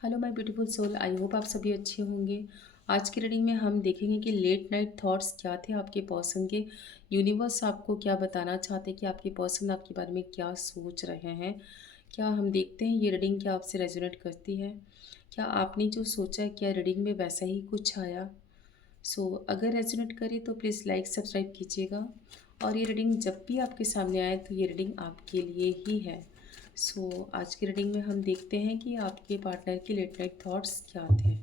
Hello my beautiful soul, I hope आप सभी अच्छे होंगे। आज की रीडिंग में हम देखेंगे कि लेट नाइट थॉट्स क्या थे आपके पर्सन के। यूनिवर्स आपको क्या बताना चाहते हैं कि आपके पर्सन आपके बारे में क्या सोच रहे हैं। क्या हम देखते हैं ये रीडिंग क्या आपसे रेजोनेट करती है। क्या आपने जो सोचा है क्या रीडिंग में वैसा ही कुछ आया। अगर रेजोनेट करे तो प्लीज़ लाइक सब्सक्राइब कीजिएगा। और ये रीडिंग जब भी आपके सामने आए तो ये रीडिंग आपके लिए ही है। आज की रीडिंग में हम देखते हैं कि आपके पार्टनर के लेट नाइट थॉट्स क्या थे।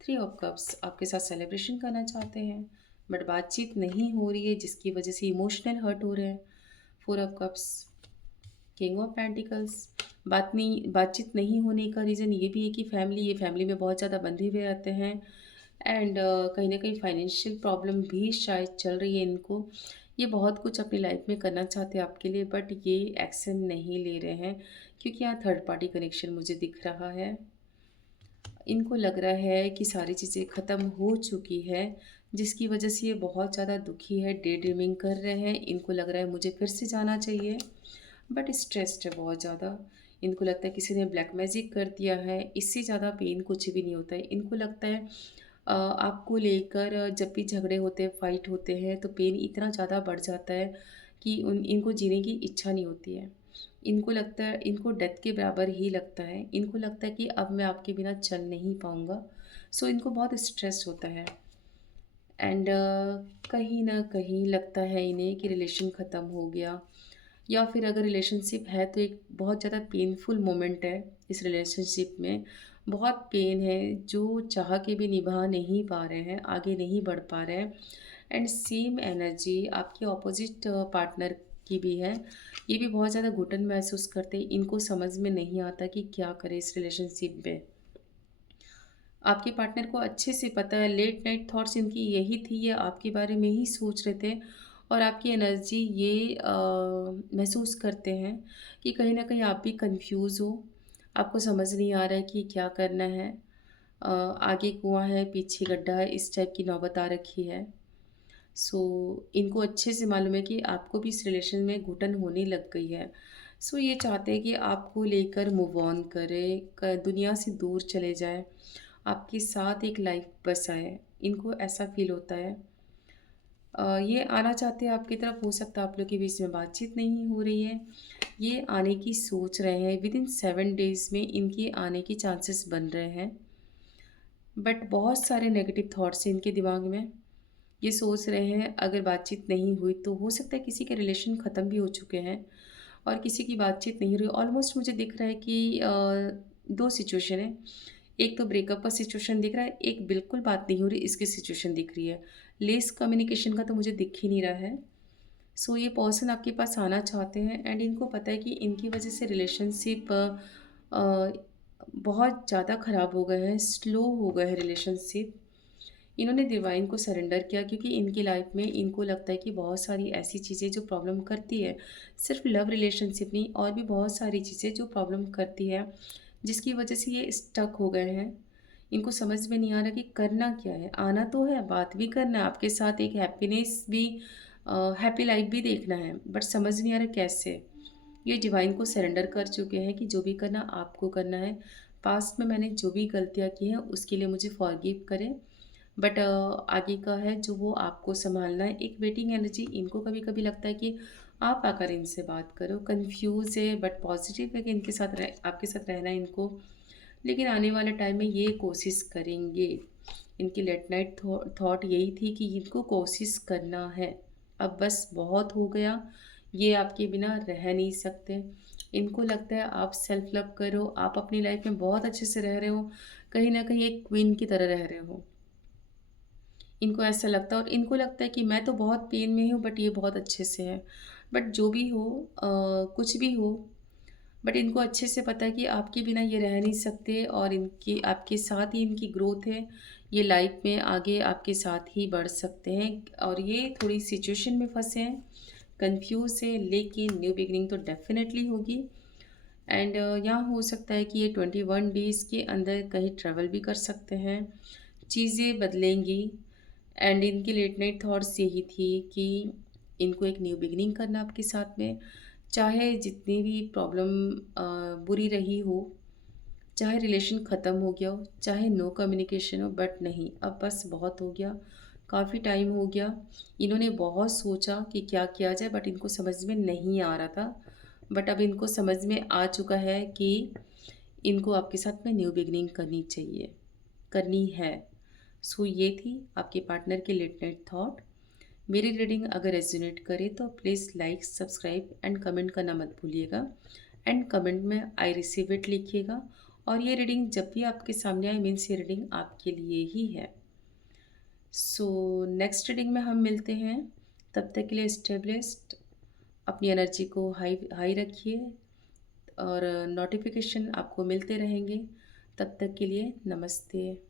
थ्री ऑफ कप्स आपके साथ सेलिब्रेशन करना चाहते हैं बट बातचीत नहीं हो रही है जिसकी वजह से इमोशनल हर्ट हो रहे हैं। Four of cups, king of pentacles, बातचीत नहीं होने का रीज़न ये भी है कि फैमिली में बहुत ज़्यादा बंधे हुए रहते हैं। एंड कहीं ना कहीं फाइनेंशियल प्रॉब्लम भी शायद चल रही है इनको। ये बहुत कुछ अपनी लाइफ में करना चाहते हैं आपके लिए बट ये एक्शन नहीं ले रहे हैं क्योंकि यहाँ थर्ड पार्टी कनेक्शन मुझे दिख रहा है। इनको लग रहा है कि सारी चीज़ें ख़त्म हो चुकी है जिसकी वजह से ये बहुत ज़्यादा दुखी है, डे ड्रीमिंग कर रहे हैं। इनको लग रहा है मुझे फिर से जाना चाहिए बट स्ट्रेस्ड है बहुत ज़्यादा। इनको लगता है किसी ने ब्लैक मैजिक कर दिया है, इससे ज़्यादा पेन कुछ भी नहीं होता है। इनको लगता है आपको लेकर जब भी झगड़े होते हैं, फाइट होते हैं तो पेन इतना ज़्यादा बढ़ जाता है कि उन इनको जीने की इच्छा नहीं होती है। इनको लगता है, इनको डेथ के बराबर ही लगता है। इनको लगता है कि अब मैं आपके बिना चल नहीं पाऊँगा। इनको बहुत स्ट्रेस होता है। एंड कहीं न कहीं लगता है इन्हें कि रिलेशन ख़त्म हो गया या फिर अगर रिलेशनशिप है तो एक बहुत ज़्यादा पेनफुल मोमेंट है इस रिलेशनशिप में। बहुत पेन है जो चाह के भी निभा नहीं पा रहे हैं, आगे नहीं बढ़ पा रहे हैं। एंड सेम एनर्जी आपके ऑपोजिट पार्टनर की भी है। ये भी बहुत ज़्यादा घुटन महसूस करते हैं। इनको समझ में नहीं आता कि क्या करें इस रिलेशनशिप में। आपके पार्टनर को अच्छे से पता है लेट नाइट थॉट्स इनकी यही थी, ये आपके बारे में ही सोच रहे थे। और आपकी एनर्जी ये महसूस करते हैं कि कहीं न कहीं आप भी कन्फ्यूज़ हो। आपको समझ नहीं आ रहा है कि क्या करना है। आगे कुआँ है, पीछे गड्ढा है, इस टाइप की नौबत आ रखी है। इनको अच्छे से मालूम है कि आपको भी इस रिलेशन में घुटन होने लग गई है। ये चाहते हैं कि आपको लेकर मूव ऑन करें, दुनिया से दूर चले जाए, आपके साथ एक लाइफ बसाए। इनको ऐसा फील होता है। ये आना चाहते हैं आपकी तरफ। हो सकता है आप लोग के बीच में बातचीत नहीं हो रही है। ये आने की सोच रहे हैं, विद इन 7 डेज़ में इनके आने की चांसेस बन रहे हैं। बट बहुत सारे नेगेटिव थॉट्स हैं इनके दिमाग में। ये सोच रहे हैं अगर बातचीत नहीं हुई तो हो सकता है किसी के रिलेशन ख़त्म भी हो चुके हैं और किसी की बातचीत नहीं हो रही। ऑलमोस्ट मुझे दिख रहा है कि 2 सिचुएशन है। एक तो ब्रेकअप का सिचुएशन दिख रहा है, एक बिल्कुल बात नहीं हो रही इसकी सिचुएशन दिख रही है। लेस कम्युनिकेशन का तो मुझे दिख ही नहीं रहा है। ये पर्सन आपके पास आना चाहते हैं एंड इनको पता है कि इनकी वजह से रिलेशनशिप बहुत ज़्यादा ख़राब हो गए हैं, स्लो हो गए हैं रिलेशनशिप। इन्होंने डिवाइन को सरेंडर किया क्योंकि इनकी लाइफ में इनको लगता है कि बहुत सारी ऐसी चीज़ें जो प्रॉब्लम करती है, सिर्फ लव रिलेशनशिप नहीं और भी बहुत सारी चीज़ें जो प्रॉब्लम करती है जिसकी वजह से ये स्टक हो गए हैं। इनको समझ में नहीं आ रहा कि करना क्या है। आना तो है, बात भी करना है, आपके साथ एक हैप्पीनेस भी, हैप्पी लाइफ भी देखना है बट समझ नहीं आ रहा कैसे। ये डिवाइन को सरेंडर कर चुके हैं कि जो भी करना आपको करना है। पास्ट में मैंने जो भी गलतियाँ की हैं उसके लिए मुझे फॉरगिव करें बट आगे का है जो वो आपको सँभालना है। एक वेटिंग एनर्जी इनको कभी-कभी लगता है कि आप आकर इनसे बात करो। कन्फ्यूज़ है बट पॉज़िटिव है कि इनके साथ रह आपके साथ रहना है इनको। लेकिन आने वाले टाइम में ये कोशिश करेंगे। इनकी लेट नाइट थॉट यही थी कि इनको कोशिश करना है। अब बस बहुत हो गया, ये आपके बिना रह नहीं सकते। इनको लगता है आप सेल्फ लव करो, आप अपनी लाइफ़ में बहुत अच्छे से रह रहे हो, कहीं न कहीं एक क्वीन की तरह रह रहे हो। इनको ऐसा लगता है और इनको लगता है कि मैं तो बहुत पेन में हूँ बट ये बहुत अच्छे से है। बट जो भी हो, कुछ भी हो, बट इनको अच्छे से पता है कि आपके बिना ये रह नहीं सकते और इनकी आपके साथ ही इनकी ग्रोथ है। ये लाइफ में आगे आपके साथ ही बढ़ सकते हैं और ये थोड़ी सिचुएशन में फँसे हैं, कन्फ्यूज़ है लेकिन न्यू बिगिनिंग तो डेफ़िनेटली होगी। एंड यहाँ हो सकता है कि ये 21 डेज़ के अंदर कहीं ट्रैवल भी कर सकते हैं। चीज़ें बदलेंगी। एंड इनकी लेट नाइट थॉट्स यही थी कि इनको एक न्यू बिगिनिंग करना आपके साथ में, चाहे जितनी भी प्रॉब्लम बुरी रही हो, चाहे रिलेशन ख़त्म हो गया हो, चाहे नो कम्युनिकेशन हो, बट नहीं, अब बस बहुत हो गया, काफ़ी टाइम हो गया। इन्होंने बहुत सोचा कि क्या किया जाए, बट इनको समझ में नहीं आ रहा था। बट अब इनको समझ में आ चुका है कि इनको आपके साथ में न्यू बिगिनिंग करनी चाहिए, करनी है। सो ये थी आपके पार्टनर की लेट नाइट थॉट। मेरी रीडिंग अगर रेजोनेट करे तो please like, subscribe and comment करना मत भूलिएगा। एंड कमेंट में आई रिसीव इट लिखिएगा। और ये रीडिंग जब भी आपके सामने आए, मीन्स ये रीडिंग आपके लिए ही है। सो नेक्स्ट रीडिंग में हम मिलते हैं। तब तक के लिए स्टेबलिस्ट, अपनी एनर्जी को हाई हाई रखिए और नोटिफिकेशन आपको मिलते रहेंगे। तब तक के लिए नमस्ते।